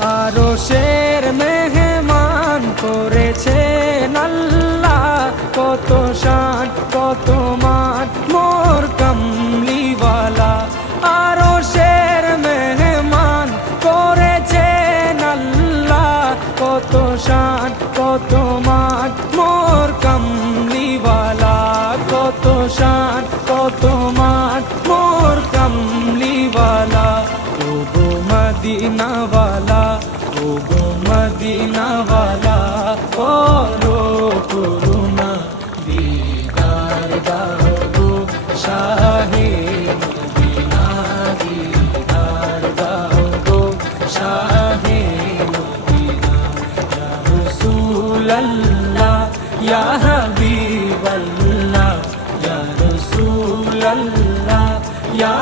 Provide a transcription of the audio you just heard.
আরশের মেহমান করেছেন আল্লাহ, কত শান কত মান মোর কামলিওয়ালা। আরশের মেহমান করেছেন আল্লাহ, কত শান কত মান মোর কামলিওয়ালা, কত শান কত মান মোর কামলিওয়ালা। ও গো মদিনাওয়ালা, ও গো মদিনাওয়ালা, করো করুণা দিদার দাও গো শাহে মদিনা, দিদার দাও গো শাহে মদিনা। ইয়া রাসূলাল্লাহ ইয়া হাবিবাল্লাহ, ইয়া রাসূলাল্লাহ ইয়া